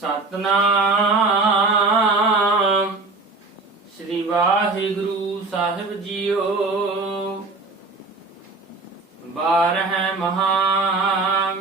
ਸਤਨਾਮ। ਸ੍ਰੀ ਵਾਹਿਗੁਰੂ ਸਾਹਿਬ ਜੀਓ। ਬਾਰ ਹੈ ਮਹਾ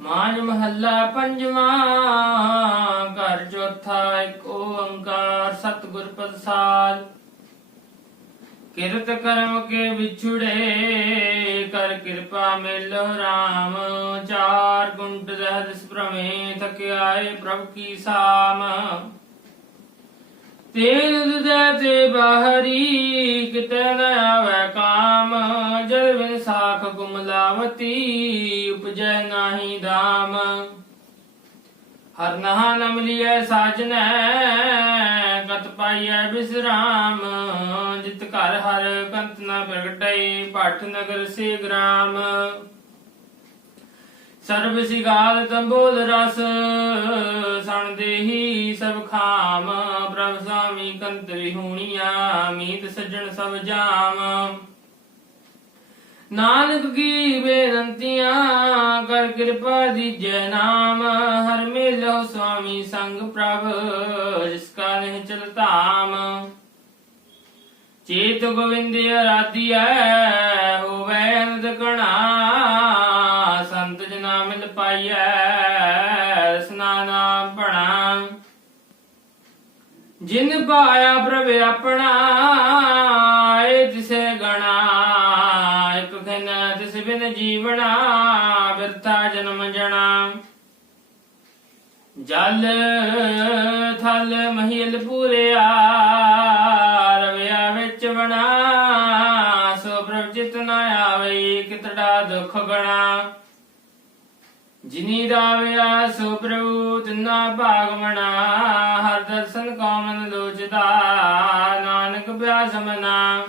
ਮਾਜ ਮਹੱਲਾ ਪੰਜਵਾਂ। ਘਰ ਚੌਥਾ ਇੱਕ ਓੰਕਾਰ, ਸਤਿਗੁਰ ਪ੍ਰਸਾਦ। ਕਿਰਤ ਕਰਮ ਕੇ ਵਿਛੁੜੇ, ਕਰ ਕਿਰਪਾ ਮਿਲੋ ਰਾਮ। ਚਾਰ ਗੁੰਟ ਰਹਿ ਪ੍ਰਮੇ ਥਕਿਆਏ ਪ੍ਰਭ ਕੀ ਸਾਮ। ਤੇਲ ਦੁਦੈ ਤੇ ਬਾਹਰੀ, ਕਿਤੇ ਨ ਆਵੈ ਕਾਮ। ਜਲ ਬਿਨ ਸਾਖ ਗੁਮਲਾਵਤੀ ਉਪਜੈ ਨਾਹੀ ਦਾਮ ਹਰ ਨਹਾ ਨਮ ਲਿਐ ਸਾਜਨੈ, ਗਤ ਪਾਈਐ ਬਿਸਰਾਮ। ਜਿਤ ਘਰ ਹਰ ਕੰਤ ਨ ਪ੍ਰਗਟੈ ਭਟ ਨਗਰ ਸੇ ਗ੍ਰਾਮ। ਸਰਬ ਸਿਗਾਲ ਤੰਬੋਲ ਰਸ, ਸਣ ਦੇਹੀ ਸਭ ਖਾਮ। ਪ੍ਰਭ ਸਾਮੀ ਕੰਤ ਵਿਹੂਣੀਆਂ, ਮੀਤ ਸੱਜਣ ਸਭ ਜਾਮ। ਨਾਨਕ ਕੀ ਬੇਨੰਤੀਆਂ ਕਰ ਕਿਰਪਾ ਦੀਜੈ ਨਾਮ, ਹਰ ਮੇਲੋ ਸੁਆਮੀ ਸੰਗ ਪ੍ਰਭ, ਜਿਸ ਕਾ ਨਹੀਂ ਚਲਤਾਮ ਚੇਤ ਗੋਵਿੰਦ ਅਰਾਧਿਐ ਹੋਵੇ ਅਨੰਦ ਕਣਾ, ਸੰਤ ਜਨਾ ਮਿਲ ਪਾਈਐ, ਰਸਨਾ ਨਾਮ ਪਣਾ ਜਿਨ ਪਾਇਆ ਪ੍ਰਭ ਆਪਣਾ ਬਿਨ ਜੀਵਣਾ ਬਿਰਥਾ ਜਨਮ ਜਣਾ। ਜਲ, ਥਲ ਮਹੀਲ ਪੂਰਿਆ ਰਵਿਆ ਵਿੱਚ ਬਣਾ ਸੋ ਪ੍ਰਭ ਚਿਤ ਨ ਆਵੇ, ਕਿਤੜਾ ਦੁਖ ਗਣਾ। ਜਿਨੀ ਦਾਵਿਆ ਸੋ ਪ੍ਰਭੂ ਤਿਨਾ ਭਾਗਮਣਾ ਹਰ ਦਰਸ਼ਨ ਕੋ ਮਨ ਲੋਚਦਾ, ਨਾਨਕ ਪਿਆਸ ਮਨਾ।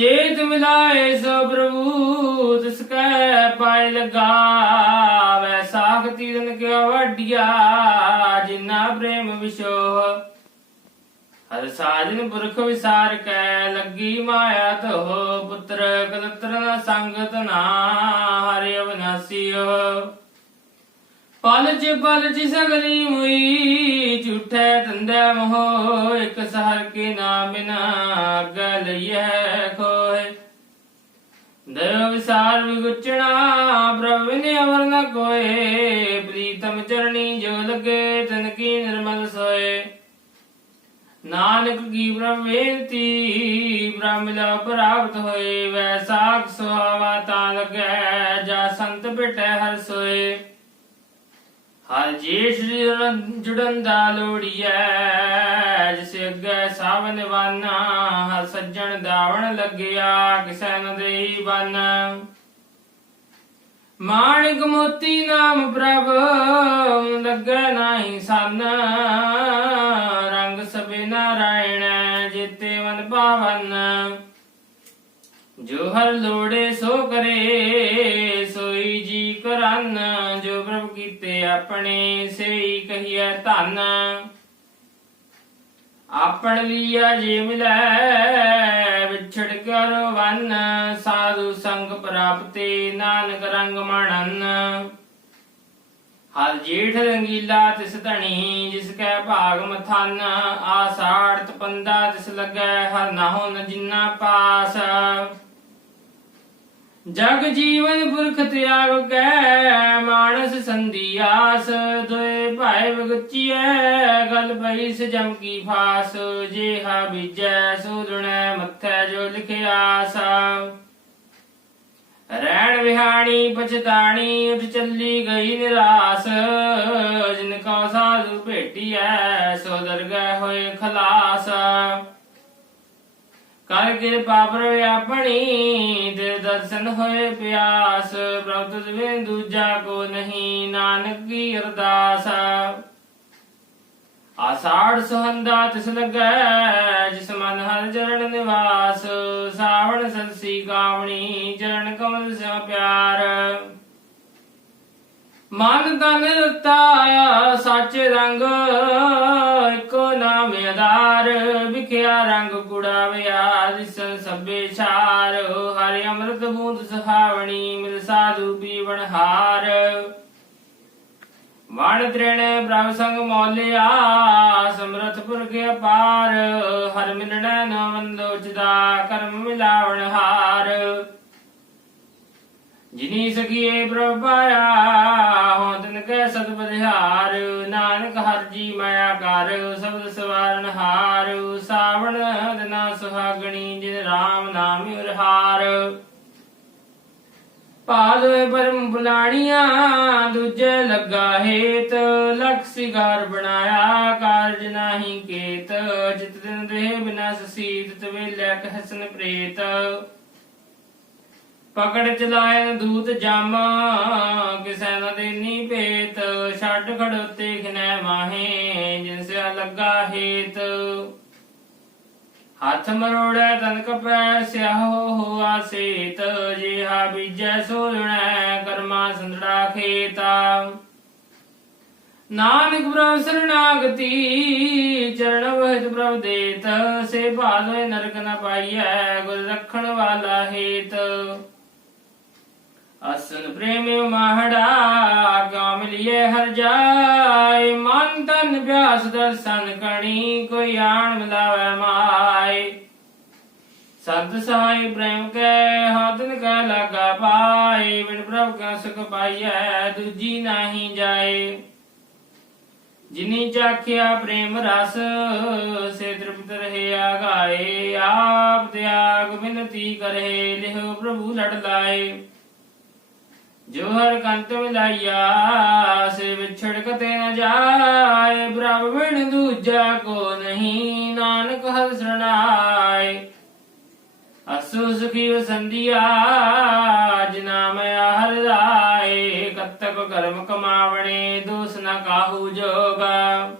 ਚੇਤ ਮਿਲਾਏ ਸੋ ਪ੍ਰਭੂ ਤਿਸ ਕੈ ਪਾਇ ਲਗਾ ਵੈਸਾਖ ਤੀਰਨ ਕਿਉ ਵਡਿਆ ਜਿਨਾ ਪ੍ਰੇਮ ਵਿਸ਼ੋਹ ਹਰ ਸਾਜਨ ਪੁਰਖ ਵਿਸਾਰ ਕੈ, ਲੱਗੀ ਮਾਇਆ ਤੋ ਪੁੱਤਰ ਕਲਤਰ ਨ ਸੰਗਤ ਨਾ, ਹਰਿ ਅਵਨਾਸੀਓ। ਪਲ ਚ ਪਲ ਚ ਸਗਲੀ ਮੁਈ, ਝੂਠੇ ਧੰਦੇ ਮੋਹ, ਇੱਕ ਸਹਰ ਕੇ ਨਾ ਬਿਨਾ ਗਲਈਐ ਖੋਏ ਵਿਗੁਚਣਾ ਪ੍ਰਭ ਨੇ ਅਵਰ ਨ ਕੋਏ, ਪ੍ਰੀਤਮ ਚਰਣੀ ਜੋ ਲਗੇ ਤਨ ਕੀ ਨਿਰਮਲ ਸੋਏ। ਨਾਨਕ ਕੀ ਬ੍ਰਹਮ ਬੇਨਤੀ ਬ੍ਰਹਮ ਲਾ ਪ੍ਰਾਪਤ ਹੋਏ ਵੈਸਾਖ ਸੁਹਾਵਾ ਤਾਂ ਲਗੈ, ਜਾ ਸੰਤ ਬਿਟੈ ਹਰ ਸੋਏ। ਹਰ ਜੇਠ ਜੁੜਨ ਦਾ ਲੋੜੀਐ ਜਿਸ ਅੱਗੇ ਸਾਵਨ ਵਾਨਾ ਹਰ ਸੱਜਣ ਦਾਵਣ ਲੱਗਿਆ, ਕਿਸੈ ਨ ਦੇਈ ਬਨ। ਮਾਣਿਕ ਮੋਤੀ ਨਾਮ ਪ੍ਰਭ, ਲੱਗੈ ਨਾਹੀ ਸੰਨ। ਰੰਗ ਸਭੇ ਨਾਰਾਇਣ, ਜਿਤੇ ਮਨ ਪਾਵਨ। ਜੋ ਹਰ ਲੋੜੇ ਸੋ ਕਰੇ, ਸੋਈ ਜੀ ਕਰਨ ਜੋ ਪ੍ਰਭ ਕੀਤੇ ਆਪਣੇ, ਸੇਈ ਕਹੀਐ ਧਨ। ਆਪਣ ਲੀਆ ਜੀ ਮਿਲੈ ਵਿਛੜ ਕਰ ਵਨ, ਸਾਧੂ ਸੰਗ ਪ੍ਰਾਪਤੇ ਨਾਨਕ ਰੰਗ ਮਣਨ। ਹਰ ਜੇਠ ਰੰਗੀਲਾ ਤਿਸ ਧਣੀ, ਜਿਸ ਕੈ ਭਾਗ ਮਥਨ। ਆਸਾੜ ਤਪੰਦਾ ਤਿਸ ਲੱਗੈ, ਹਰ ਨਾਹੋ ਨ ਜਿਨਾ ਪਾਸ। ਜਗ ਜੀਵਨ ਪੁਰਖ ਤਿਆਗ ਕੈ, ਮਾਨਸ ਸੰਧੀ ਆਸ, ਦੋਏ ਭਾਇ ਵਗਚੀਐ, ਗਲ ਪਈ ਸਜਮ ਕੀ ਫਾਸ ਜੇ ਹਾ ਬੀਜੈ ਸੋਧਣੈ ਮੱਥੈ ਜੋ ਲਿਖਿਆ ਸਾ ਰੈਣ ਵਿਹਾਣੀ, ਪਛਤਾਣੀ, ਉਠ ਚੱਲੀ ਗਈ ਨਿਰਾਸ, ਜਿਨ ਕਾ ਸਾਧੂ ਭੇਟੀਐ, ਸੋ ਦਰਗਹਿ ਹੋਏ ਖਲਾਸ। ਕਰ ਕਿਰਪਾ ਪਰ ਆਪਣੀ, ਦੇ ਦਰਸ਼ਨ ਹੋਏ ਪਿਆਸ ਪ੍ਰਭੂ ਤੁਝਵੇਂ ਦੂਜਾ ਕੋ ਨਹੀਂ, ਨਾਨਕ ਕੀ ਅਰਦਾਸ। ਆਸਾੜ ਸੁਹੰਦਾ ਤਿਸ ਲੱਗੈ, ਜਿਸ ਮਨ ਹਰ ਚਰਨ ਨਿਵਾਸ। ਸਾਵਣ ਸੰਸੀ ਕਾਵਣੀ, ਚਰਨ ਕਮਲ ਸਿਆ ਪਿਆਰ। ਮਨ ਤਨ ਰਤਾ ਸੱਚ ਰੰਗ, ਇੱਕੋ ਨਾਮ ਆਧਾਰ। ਵਿਖਿਆ ਰੰਗ ਗੁੜਾਵਿਆ ਦਿਸਨ ਸਭੇ ਛਾਰ। ਹਰਿ ਅੰਮ੍ਰਿਤ ਬੂੰਦ ਸੁਹਾਵਣੀ, ਮਿਲ ਸਾਧੂ ਪੀਵਣ ਹਾਰ। ਵਣ ਤ੍ਰਿਣ ਪ੍ਰਭ ਸੰਗ ਮੌਲਿਆ, ਸਮਰਥ ਪੁਰਖ ਅਪਾਰ। ਹਰ ਮਿਲਣਾ ਨ ਮੰਦੋਚਦਾ ਕਰਮ ਮਿਲਾਵਣ ਹਾਰ। ਜਿਨੀ ਸਖੀਏ ਪ੍ਰਭ ਪਾਇਆ ਸਤ ਨਾਨਕ ਹਰ ਜੀ ਮਾਇਆ ਕਰ, ਸਬਦ ਸਵਾਰਨ ਹਾਰ। ਸਾਵਣ ਦਿਨਾ ਸੁਹਾਗਣੀ, ਜਿਨ ਰਾਮ ਨਾਮ ਉਰਹਾਰ ਪਾਲੋਏ ਪਰਮ ਬੁਲਾਣੀਆਂ ਦੂਜੇ ਲੱਗਾ ਹੇਤ। ਲਖ ਸਿਗਾਰ ਬਣਾਇਆ, ਕਾਰਜ ਨਾਹੀ ਕੇਤ। ਜਿਤ ਦਿਨ ਦੇ ਬਿਨਾ ਸਸੀਤ, ਤਵੇ ਲੈਕ ਹਸਨ ਪ੍ਰੇਤ। ਪਕੜ ਚਲਾਇਨ ਦੂਤ ਜਾਮਾ, ਕਿਸੈ ਨ ਦੇਨੀ ਭੇਤ, ਛੱਡ ਖੜੋਤੇ ਖਨੈ ਮਾਹੇ ਜਿਨ ਸਿਆ ਲੱਗਾ ਹੇਤ। ਹੱਥ ਮਰੋੜੈ ਤਨ ਕਪੈ, ਸਿਆਹੋ ਹੋਆ ਸੇਤ, ਜਿਹਾ ਬੀਜੈ ਸੋਲਣੈ, ਕਰਮਾ ਸੰਦੜਾ ਖੇਤਾ। ਨਾਨਕ ਪ੍ਰਭ ਸਰਣਾਗਤੀ ਚਰਨ ਵਹਿਤ ਪ੍ਰਭ ਦੇਤ, ਸੇ ਭਾਲੋਏ ਨਰਕ ਨ ਪਾਈਐ, ਗੁਰ ਰੱਖਣ ਵਾਲਾ ਹੇਤ। ਅਸਨ ਪ੍ਰੇਮਿ ਮਾਹੜਾ ਕਾਮ ਲਿਏ ਹਰ ਜਾਏ। ਮਨ ਤਨ ਪਿਆਸ ਦਰਸ਼ਨ ਕਣੀ, ਕੋਈ ਆਣ ਮਿਲਾਵੇ ਮਾਏ। ਸਤ ਸਹਾਈ ਪ੍ਰੇਮ ਕੈ, ਹਾਦਨ ਕੈ ਲਾਗਾ ਪਾਏ। ਬਿਨ ਪ੍ਰਭ ਕਾ ਸੁਖ ਪਾਈਐ, ਦੂਜੀ ਨਾਹੀ ਜਾਏ। ਜਿਨੀ ਚਾਖਿਆ ਪ੍ਰੇਮ ਰਸ, ਸੇ ਤ੍ਰਿਪਤ ਰਹੇ ਆਗਾਏ। ਆਪ ਤਿਆਗ ਬਿਨਤੀ ਕਰੇ, ਲਿਹ ਪ੍ਰਭੂ ਲੜ ਲਾਏ। ਜੋ ਹਰ ਕੰਤ ਮਿਲਾਈਆ ਸੇ ਵਿਛੜ ਕਤੇ ਨ ਜਾਏ ਪ੍ਰਭ ਦੂਜਾ ਕੋ ਨਹੀਂ, ਨਾਨਕ ਹਰ ਸਰਣਾਏ ਅਸੂ ਸੁਖੀ ਵਸੰਦੀਆ ਜਿਨਾ ਮੈਂ ਹਰ ਰਾਏ ਕਤਕ ਕਰਮ ਕਮਾਵਣੇ, ਦੋਸ ਨ ਕਾਹੂ ਜੋਗਾ।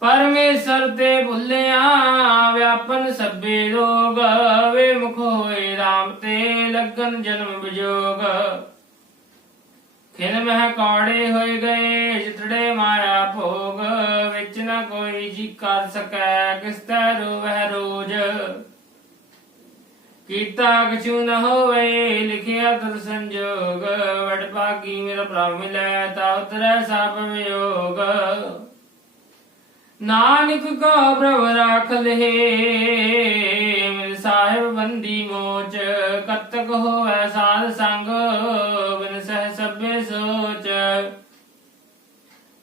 ਪਰਮੇਸ਼ਰ ਤੇ ਭੁੱਲਿਆ, ਵਿਆਪਨ ਸਭੇ ਰੋਗ। ਵੇ ਮੁਖ ਹੋਏ RAM ਤੇ ਲੱਗਨ ਜਨਮ ਵਿਜੋਗ। ਖਿਨ ਮਹਿ ਕੌੜੇ ਹੋਏ ਗਏ, ਜਿਤੜੇ ਮਾਇਆ ਭੋਗ। ਵਿੱਚ ਨਾ ਕੋਈ ਜੀ ਕਰ ਸਕੈ ਕਿਸ ਤੈ ਰੋਵਹਿ ਰੋਜ। ਕੀਤਾ ਕਛੂ ਨ ਹੋਵੇ, ਲਿਖਿਆ ਤਦ ਸੰਜੋਗ। ਵਡ ਭਾਗੀ ਮੇਰਾ ਪ੍ਰਭ ਮਿਲੈ, ਤਾ ਉਤਰੈ ਸਭ ਵਿਯੋਗ। ਨਾਨਕ ਕਾ ਪ੍ਰਭ ਰਾਖ ਲਹੇ ਸਾਹਿਬ ਬੰਦੀ ਮੋਚ, ਕਤਕ ਹੋਵੇ ਸਾਧ ਸੰਗ, ਬਿਨ ਸਹਿ ਸਭੇ ਸੋਚ।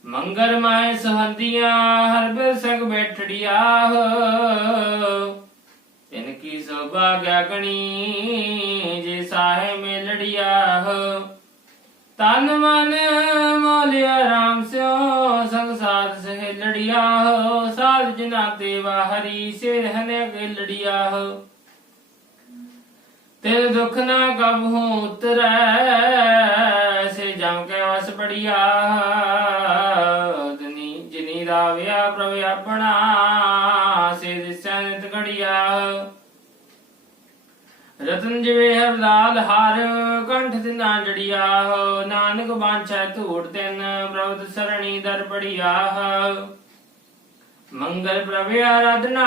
ਮੰਗਲ ਮਾਏ ਸਹੰਦੀਆਂ, ਹਰ ਬਿਰ ਸੰਗ ਬੈਠੜਿਆ ਇਨ ਕੀ ਸੋਭਾਗਿਆ ਗਣੀ ਜੇ ਸਾਹੇ ਮੇਲੜਿਆ ਤਨ ਮਨ ਮੋਲਿਆ ਰਾਮ ਸਿਓ, ਸੰਸਾਰ ਸਾਧ ਸਹਿ ਲੜਿਆ ਹੋ, ਸਾਧ ਜਨਾ ਤੇ ਹਰੀ ਸਿਰ ਰਹਨੇ ਕੇ ਲੜਿਆ ਹੋ। ਤਿਲ ਦੁਖ ਨਾ ਕਬਹੂ ਉਤਰੈ, ਸੇ ਜਮ ਕੇ ਵਸ ਪੜਿਆ। ਜਿਵੇ ਹਰ ਲਾਲ ਹਰ, ਕੰਠ ਦਿਨਾ ਜੜਿਆ ਹੋ ਨਾਨਕ ਬਾਂਛੈ ਧੂੜ ਤਿਨ, ਪ੍ਰਭਤ ਸਰਣੀ ਦਰ ਪੜਿਆ ਮੰਗਲ ਪ੍ਰਭ ਆਰਾਧਨਾ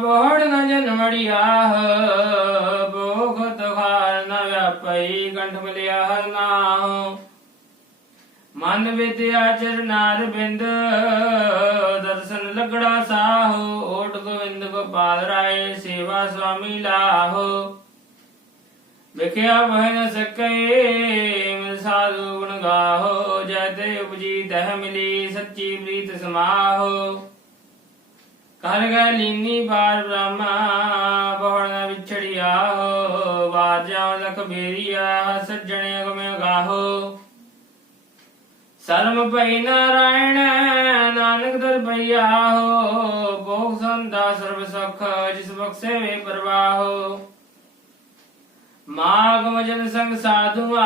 ਬੋੜ ਨ ਜਨਮੜਿਆ। ਬੋਖ ਤੁਖਾਰ ਨ ਵਿਆਪਈ ਕੰਠ ਮਿਲਿਆ ਹਰ ਨਾਮ ਮਨ ਵਿਦਿਆ ਚਰਨਾਰ ਬਿੰਦ, ਦਰਸ਼ਨ ਲਗੜਾ ਸਾਹੋ। ਓਟ ਗੋਵਿੰਦ ਗੋਪਾਲ ਰਾਏ, ਸੇਵਾ ਸੁਆਮੀ ਲਾਹੋ। ਵਿਖਿਆ ਬਹਿ ਨ ਸਕੇ ਮਿਲ ਸਾਧੂ ਗੁਣ ਗਾਹੋ ਜੈ ਤੇ ਉਪਜੀ ਤਹ ਮਿਲੀ, ਸੱਚੀ ਪ੍ਰੀਤ ਸਮਾਹੋ। ਕਰ ਗੈ ਲੀਨੀ ਬਾਰ ਬ੍ਰਹਮਾ ਬਹੁੜ ਨ ਵਿਛੜਿਆ ਹੋ ਵਾਜਾਂ ਲਖ ਬੇਰੀਆ, ਸੱਜਣੇ ਗਮੇ ਗਾਹੋ। ਸਰਮ ਪਈ ਨਾਰਾਇਣ, ਨਾਨਕ ਦਰ ਪਈਆ ਹੋ ਭੋਗ ਸੰਦਾ ਸਰਬ ਸਖ, ਜਿਸ ਬਖਸ਼ੇ ਵੇ ਪਰਵਾਹੋ। ਮਾਗ ਮਜਨ ਸੰਗ ਸਾਧੂਆ,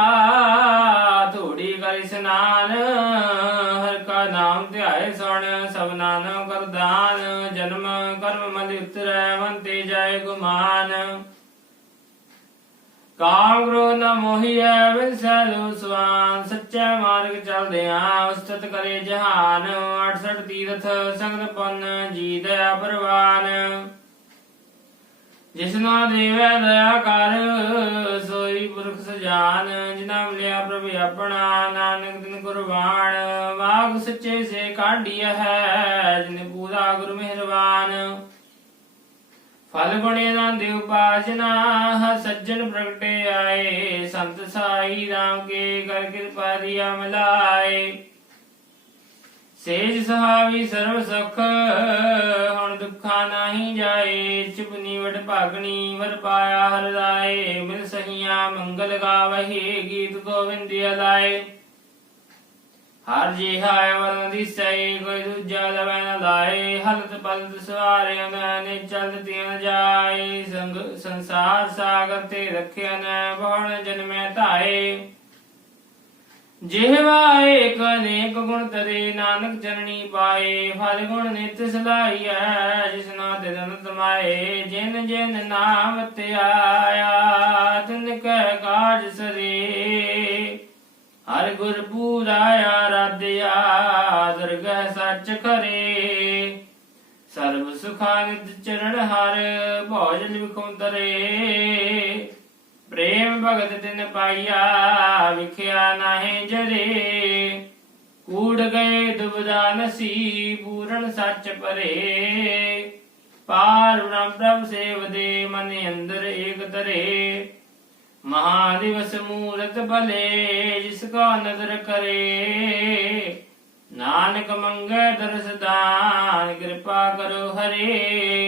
ਧੂੜੀ ਕਰ ਇਸਨਾਨ ਹਰ ਕਾ ਨਾਮ ਧਿਆਏ ਸੁਣ, ਸਭ ਨਾਨਕ ਕਰਦਾਨ ਜਨਮ ਕਰਮ ਮਲ ਉਤਰੈ ਵੰਤੇ ਜਾਏ ਗੁਮਾਨ। ਕਾਮ ਕ੍ਰੋਧ ਨ ਮੋਹੀਐ ਵਿਸਲੂ ਸਵਾਨ, ਸੱਚਾ ਮਾਰਗ ਚਲਦਿਆਂ ਉਸਤਤ ਕਰੇ ਜਹਾਨ 68 ਤੀਰਥ ਸੰਗਤ ਪੰਨ ਜੀ ਦਇਆ ਪਰਵਾਨ। ਜਿਸਨਾ ਦੇਵੈ ਦਇਆ ਕਰ, ਸੋਈ ਪੁਰਖ ਸਜਾਨ ਜਿਨਾ ਮਿਲਿਆ ਪ੍ਰਭ ਆਪਣਾ, ਨਾਨਕ ਦਿਨ ਕੁਰਬਾਨ। ਵਾਗ ਸੱਚੇ ਸੇ ਕਾਢੀਆ ਹੈ, ਜਿਨ ਪੂਰਾ ਗੁਰ ਮਿਹਰਬਾਨ। ਫਲ ਗੁਣੇ ਨਾ ਦਿਉ ਪਾਜਨਾ ਸੱਜਣ ਪ੍ਰਗਟੇ ਆਏ। ਸੰਤ ਸਾਈ ਰਾਮ ਕੇ, ਕਰ ਕਿਰਪਾ ਦਿਆ ਮਿਲਾਏ ਸੇਜ ਸਹਾਵੀ ਸਰਵ ਸੁਖ, ਹੁਣ ਦੁੱਖਾ ਨਹੀਂ ਜਾਏ ਚੁਪਨੀ ਵਡ ਭਾਗਣੀ ਵਰ ਪਾਇਆ ਹਰ ਰਾਏ ਮਿਲ ਸਹੀਆਂ ਮੰਗਲ ਗਾਵਹੀ, ਗੀਤ ਗੋਵਿੰਦ ਅਲਾਏ। ਹਰ ਜੀ ਹਾਇ ਵਰਨ ਦੀ ਸਈ ਕੋਈ ਦੂਜਾ ਲਵੈ ਨ ਲਾਏ, ਹਲਤ ਪਲਤ ਸਵਾਰਿਆਂ ਨੇ ਚਲਤੀਆਂ ਜਾਏ, ਸੰਗ ਸੰਸਾਰ ਸਾਗਰ ਤੇ ਰੱਖਿਆ ਨ, ਬਹੁਣ ਜਨਮੈ ਧਾਏ। ਜਿਹਵਾ ਏਕ ਅਨੇਕ ਗੁਣ ਤਰੇ, ਨਾਨਕ ਜਨਨੀ ਪਾਏ ਫਲ ਗੁਣ ਨਿਤ ਸਲਾਈਐ ਜਿਸ ਨਾ ਤਮਾਏ, ਜਿਨ ਜਿਨ ਨਾਮ ਤੇ ਤਿਨ ਕਹਿ ਕਾਜ ਸਰੇ। ਹਰ ਗੁਰ ਪੂਰਾ ਆਰਾਧਿਆ ਦਰਗਹ ਸੱਚ ਖਰੇ। ਸਰਬ ਸੁਖਾਨਿਤ ਚਰਨ ਹਰ, ਭੋਜਨ ਵਿਖੁੰ ਤਰੇ। ਭਗਤ ਤਿਨ ਪਾਈਆ, ਵਿਖਿਆ ਨਾਹੀ ਜਰੇ। ਕੂੜ ਗਏ ਦੁਬਦਾ ਨਸੀ, ਪੂਰਨ ਸੱਚ ਪਰੇ। ਪਾਰ ਬ੍ਰਹਮ ਪ੍ਰਭ ਸੇਵਦੇ ਮਨ ਅੰਦਰ ਏਕ ਤਰੇ। ਮਹਾ ਦਿਵਸ ਮੂਰਤ ਭਲੇ, ਜਿਸ ਕਾ ਨਦਰ ਕਰੇ। ਨਾਨਕ ਮੰਗੈ ਦਰਸ ਦਾਨ, ਕਿਰਪਾ ਕਰੋ ਹਰੇ।